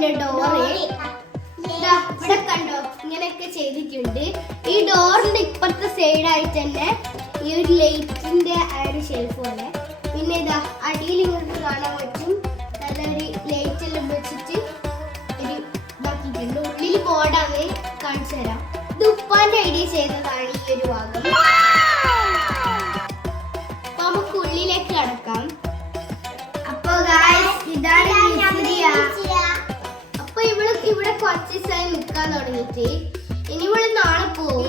ഇതിന്റെ ഡോറ് ഇവിടെ കണ്ടോ ഇങ്ങനെയൊക്കെ ചെയ്തിട്ടുണ്ട്. ഈ ഡോറിന്റെ ഇപ്പുറത്തെ സൈഡായിട്ട് തന്നെ ഈ ഒരു ലൈറ്റിന്റെ ആ ഒരു ഷെൽഫ് പോലെ. പിന്നെ ഇതാ അടിയിൽ ഇങ്ങോട്ട് കാണാൻ പറ്റും നല്ലൊരു ലൈറ്റ് എല്ലാം വെച്ചിട്ട് ഒരു ഇതാക്കിയിട്ടുണ്ട്. ഉള്ളിൽ ബോർഡാണ്, കാണിച്ചു തരാം. ഇത് ഉപ്പാന്റെ ഐഡിയ ചെയ്തതാണ് ഈ ഒരു ഭാഗം. അപ്പൊ നമുക്ക് ഉള്ളിലേക്ക് കടക്കാം. അപ്പൊ ഇതാണ് അപ്പൊ ഇവിടെ കുറച്ച് ദിവസമായി നിൽക്കാൻ തുടങ്ങിയിട്ട് ഇനി ഇവിടെ നാളെ പോകും.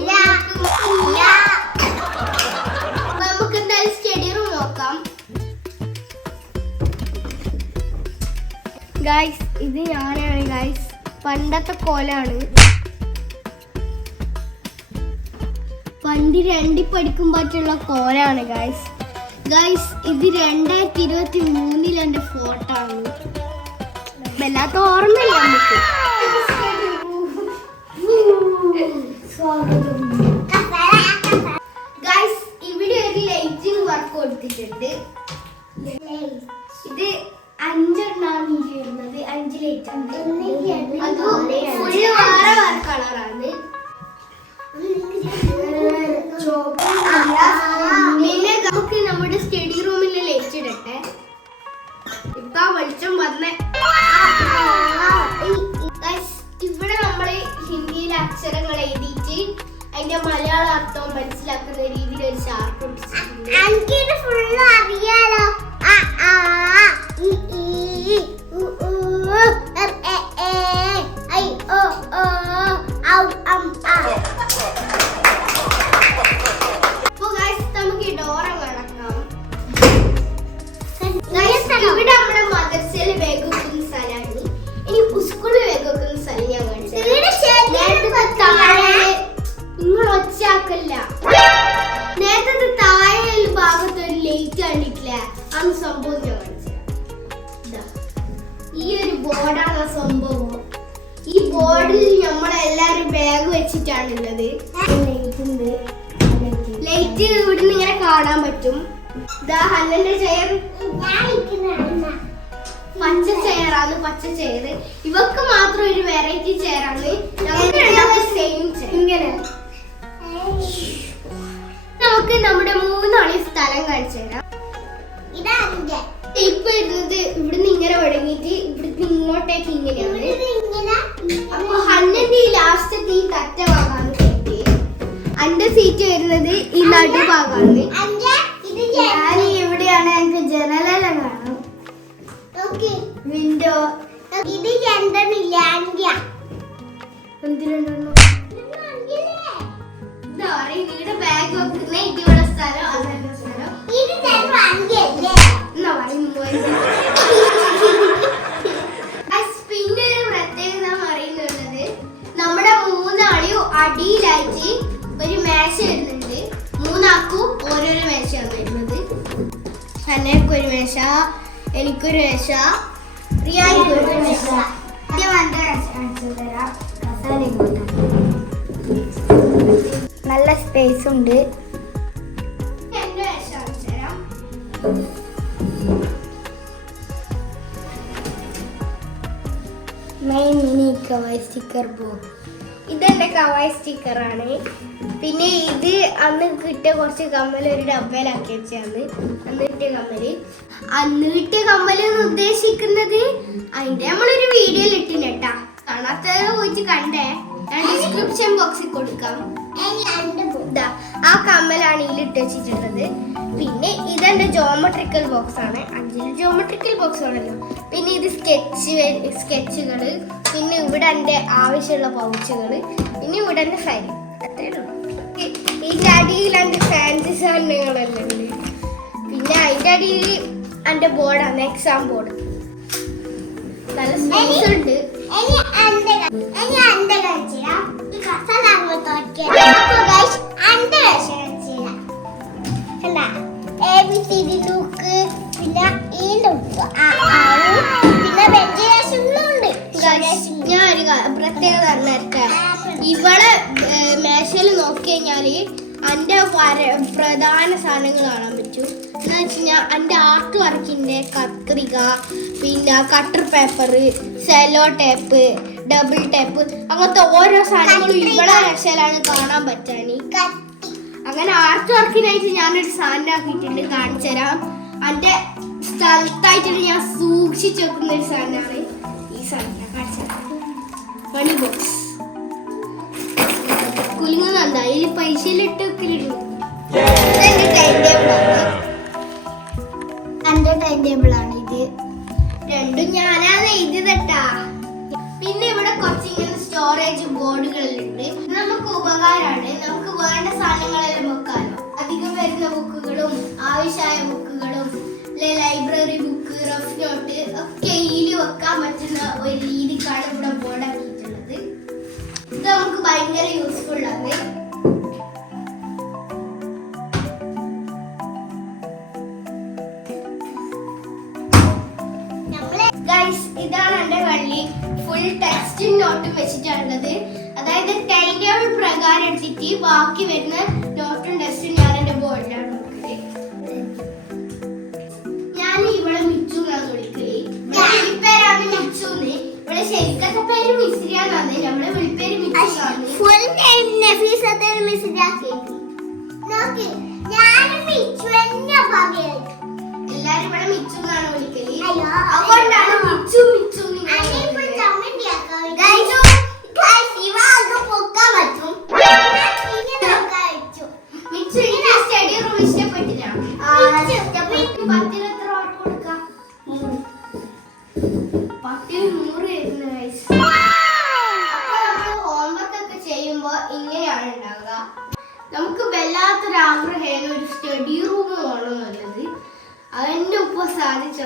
നമുക്ക് എന്തായാലും സ്റ്റഡി റൂം നോക്കാം. ഗൈസ് ഇത് ഞാനാണ് ഗൈസ്, പണ്ടത്തെ കോലാണ്. പണ്ട് 2 പഠിക്കുമ്പോഴുള്ള കോലാണ് ഗൈസ്. ഇത് 2023 എന്റെ ഫോട്ടോ ആണ്. വല്ലാത്ത ഓർമ്മയില്ല നമുക്ക്. ഗൈസ് ഇവിടെ ഒരു ലൈറ്റിംഗ് വർക്ക് കൊടുത്തിട്ടുണ്ട്. ഇത് 5 എണ്ണാണ് വരുന്നത്. 5 ലൈറ്റ് ആണ്. അത് ഫുള്ള് വേറെ വേറെ കളറാണ്. പിന്നെ നമുക്ക് നമ്മുടെ സ്റ്റഡി റൂമിലെ ലൈറ്റ് ഇടട്ടെ. ഇപ്പൊ വെളിച്ചം വന്നേ. ഇവിടെ നമ്മള് ഹിന്ദിയിലെ അക്ഷരങ്ങൾ എഴുതിയിട്ട് അതിന്റെ മലയാള അർത്ഥം മനസ്സിലാക്കുന്ന രീതിയിൽ ഒരു ചാർട്ട് അറിയാലോ. ഇവിടെ നമ്മുടെ മദർസയിലെ ബാഗ് വെക്കുന്ന സ്ഥലമാണ്. ഇനി സ്കൂളിൽ ബാഗ് വെക്കുന്ന സ്ഥലം ഞാൻ കാണിച്ചു. നിങ്ങൾ ഒച്ചാക്കല്ല. നേരത്തെ താഴെ ഭാഗത്ത് ഒരു ലൈറ്റ് കണ്ടിട്ടില്ല. അന്ന് സംഭവം ഞാൻ കാണിച്ചു. ഈ ഒരു ബോർഡാണ് സംഭവം. ഈ ബോർഡിൽ നമ്മളെല്ലാരും ബാഗ് വെച്ചിട്ടാണുള്ളത്. ലൈറ്റ് ഇവിടുന്ന് ഇങ്ങനെ കാണാൻ പറ്റും. ഹന്നന്റെ ചെയർ പച്ച ചെയറാണ്. പച്ച ചെയർ ഇവക്ക് മാത്രം ഒരു വെറൈറ്റി ചെയറാണ്. സെയിം ഇങ്ങനെ നമുക്ക് നമ്മുടെ 3 ആളി സ്ഥലം കാണിച്ചു തരാം. ഇപ്പൊ ഇരുന്നത് ഇവിടുന്ന് ഇങ്ങനെ ഒഴുങ്ങിട്ട് ഇവിടുന്ന് ഇങ്ങോട്ടേക്ക് ഇങ്ങനെയാണ്. അപ്പൊ ഹന്നന്റെ ഈ ലാസ്റ്റത്തെ ഈ കറ്റ ഭാഗമാണ് സീറ്റ്. അന്റെ സീറ്റ് വരുന്നത് ഈ നടുഭാഗമാണ്. ഞാൻ എവിടെയാണ് എനിക്ക് ജനലെല്ലാം കാണും. വിൻഡോ ഇത് രണ്ടെണ്ണില്ല. വീട് ബാഗ് വെക്കുന്ന ഇതിവിടെ സ്ഥലം അതല്ല സ്ഥലം. പിന്നെ ഒരു പ്രത്യേകത പറയുന്നുള്ളത് നമ്മുടെ 3 ആളിയും അടിയിലായിട്ട് ഒരു മേശ വരുന്നുണ്ട്. 3 ആൾക്കും ഓരോരോ മേശയാണ് വരുന്നത്. ഹന്നയ്ക്കൊരു മേശ, എനിക്കൊരു മേശ, റിയാനിക്കൊരു മേശ. നല്ല സ്പേസ് ഉണ്ട്. എന്റെ മേശ കാണിച്ചു തരാം. Mini kawaii sticker board. ഇതെന്റെ കവായ് സ്റ്റിക്കറാണ്. പിന്നെ ഇത് അന്ന് കിട്ടിയ കുറച്ച് കമ്മൽ ഒരു ഡബ്ബയിലാക്കി വെച്ചാണ്. അന്ന് കിട്ടിയ കമ്മല്. അന്ന് കിട്ടിയ കമ്മല് എന്ന് ഉദ്ദേശിക്കുന്നത് അതിന്റെ നമ്മളൊരു വീഡിയോയിൽ ഇട്ടിട്ടാ. കാണാത്തത് പോയിട്ട് കണ്ടേ. ഞാൻ ഡിസ്ക്രിപ്ഷൻ ബോക്സിൽ കൊടുക്കാം. ആ കമ്മലാണ് ഇതിലിട്ട് വെച്ചിട്ടുള്ളത്. പിന്നെ ഇതെന്റെ ജോമെട്രിക്കൽ ബോക്സ് ആണ്. 5 ജോമെട്രിക്കൽ ബോക്സ് ആണല്ലോ. പിന്നെ ഇത് സ്കെച്ചുകള്. പിന്നെ ഇവിടെ എന്റെ ആവശ്യമുള്ള പൗച്ചുകള്. പിന്നെ ഇവിടെ എന്റെ ഫയൽ. അത്രേ ഉള്ളൂ. ഇതിന്റെ അടിയിൽ എന്റെ ഫാൻസി സാധനങ്ങളെല്ലാം ഉണ്ട്. പിന്നെ അതിന്റെ അടിയിൽ എന്റെ ബോർഡാണ്, എക്സാം ബോർഡ്. നല്ല സ്പേസ് ഉണ്ട്. ഞാൻ ഒരു പ്രത്യേകത പറഞ്ഞിട്ട് ഇവളെ മേശയിൽ നോക്കി കഴിഞ്ഞാല് എന്റെ പ്രധാന സാധനങ്ങൾ കാണാൻ പറ്റും. എന്ന് വെച്ച് കഴിഞ്ഞാൽ എന്റെ ആർട്ട് വർക്കിന്റെ കത്രിക, പിന്നെ cutter paper, sello tape, double tape, അങ്ങനത്തെ ഓരോ സാധനങ്ങളും ഇവിടെ രക്ഷയിലാണ് കാണാൻ പറ്റാനി. അങ്ങനെ ആർട്ട് വർക്കിനായിട്ട് ഞാനൊരു സാധനം ആക്കിയിട്ടുണ്ട്, കാണിച്ചു തരാം. അതിന്റെ സ്ഥലത്തായിട്ട് ഞാൻ സൂക്ഷിച്ചു വെക്കുന്ന ഒരു സാധനമാണ് ഈ സാധനം. കാണിച്ചു തരാം. മണി ബോക്സ് കുലുങ്ങുന്നുണ്ട്, അതിൽ പൈസയിലിട്ട് വെക്കലുണ്ട്. എന്റെ ടൈം ടേബിൾ ആണ് ഇത്. രണ്ടും ഞാനാണ് എഴുതിയതട്ടാ. പിന്നെ ഇവിടെ കുറച്ച് ഇങ്ങനെ സ്റ്റോറേജ് ബോർഡുകളുണ്ട്. നമുക്ക് ഉപകാരമാണ്, നമുക്ക് വേണ്ട സാധനങ്ങളെല്ലാം വെക്കാനോ. അധികം വരുന്ന ബുക്കുകളും ആവശ്യമായ ബുക്കുകളും ലൈബ്രറി ബുക്ക്, റഫ് നോട്ട് ഒക്കെ ഇതിൽ വെക്കാൻ പറ്റുന്ന ഒരു രീതിക്കാണ് ഇവിടെ ബോർഡ് ആക്കിയിട്ടുള്ളത്. ഇത് നമുക്ക് ഭയങ്കര യൂസ്ഫുൾ ആണ്. ഇതാണ് എന്റെ വള്ളി. ഫുൾ ടെക്സ്റ്റും നോട്ടും വെച്ചിട്ടുള്ളത്. അതായത് ടൈം ടേബിൾ പ്രകാരം എടുത്തിട്ട് ബാക്കി വരുന്ന നോട്ടും ടെക്സ്റ്റും ഞാൻ എന്റെ ബോർഡിലാണ് നോക്കല്. ഞാൻ ഇവിടെ മിച്ചു എന്നാണ് വിളിക്കല്. വിളിപ്പേരാണ് മിച്ചുന്ന്. ഇവിടെ ശരിക്കത്തെ പേര് മിസ്രിയാന്നാണ്. നമ്മളെ വിളിപ്പേര് മിച്ചുന്നാണ്. എല്ലാരും ഇവിടെ മിച്ചു എന്നാണ് വിളിക്കല്. അതുകൊണ്ടാണ് മിച്ചു മിച്ചു. സ്റ്റഡി റൂം ഇഷ്ടപ്പെട്ടില്ല. 10 എത്ര ഓർഡർ കൊടുക്കാം? 10 100. ഹോംവർക്ക് ഒക്കെ ചെയ്യുമ്പോ ഇങ്ങനെയാണ് ഉണ്ടാവുക. നമുക്ക് വല്ലാത്തൊരാഗ്രഹമാണ് ഒരു സ്റ്റഡി റൂം വേണമെന്നുള്ളത്. അതെന്റെ ഉപ്പ സാധിച്ചു.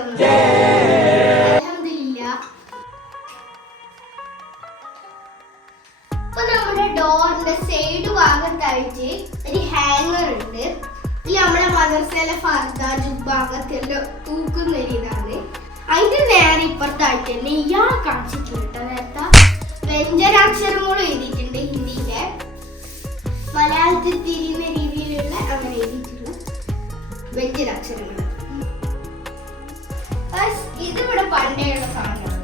ഇപ്പൊ നമ്മുടെ ഡോറിന്റെ സൈഡ് ഭാഗത്തായിട്ട് ഒരു ഹാങ്ങർ ഉണ്ട്. ഇതിൽ നമ്മളെ മദർസയിലെ ഫർദ, ജുബ്ബ അങ്ങനത്തെ എല്ലാം തൂക്കുന്ന ഒരു ഇതാണ്. അതിന്റെ നേരെ ഇപ്പുറത്തായിട്ട് തന്നെ ഇയാൾ കാണിച്ചിട്ടുണ്ട്. നേരത്തെ വ്യഞ്ജനാക്ഷരങ്ങളും എഴുതിയിട്ടുണ്ട്. ഹിന്ദിയിലെ മലയാളത്തിൽ തിരിയുന്ന രീതിയിലുള്ള അങ്ങനെ എഴുതിയിട്ടുള്ള വ്യഞ്ജനാക്ഷരങ്ങൾ. ഇതിവിടെ പണ്ടേയുള്ള സാധനം.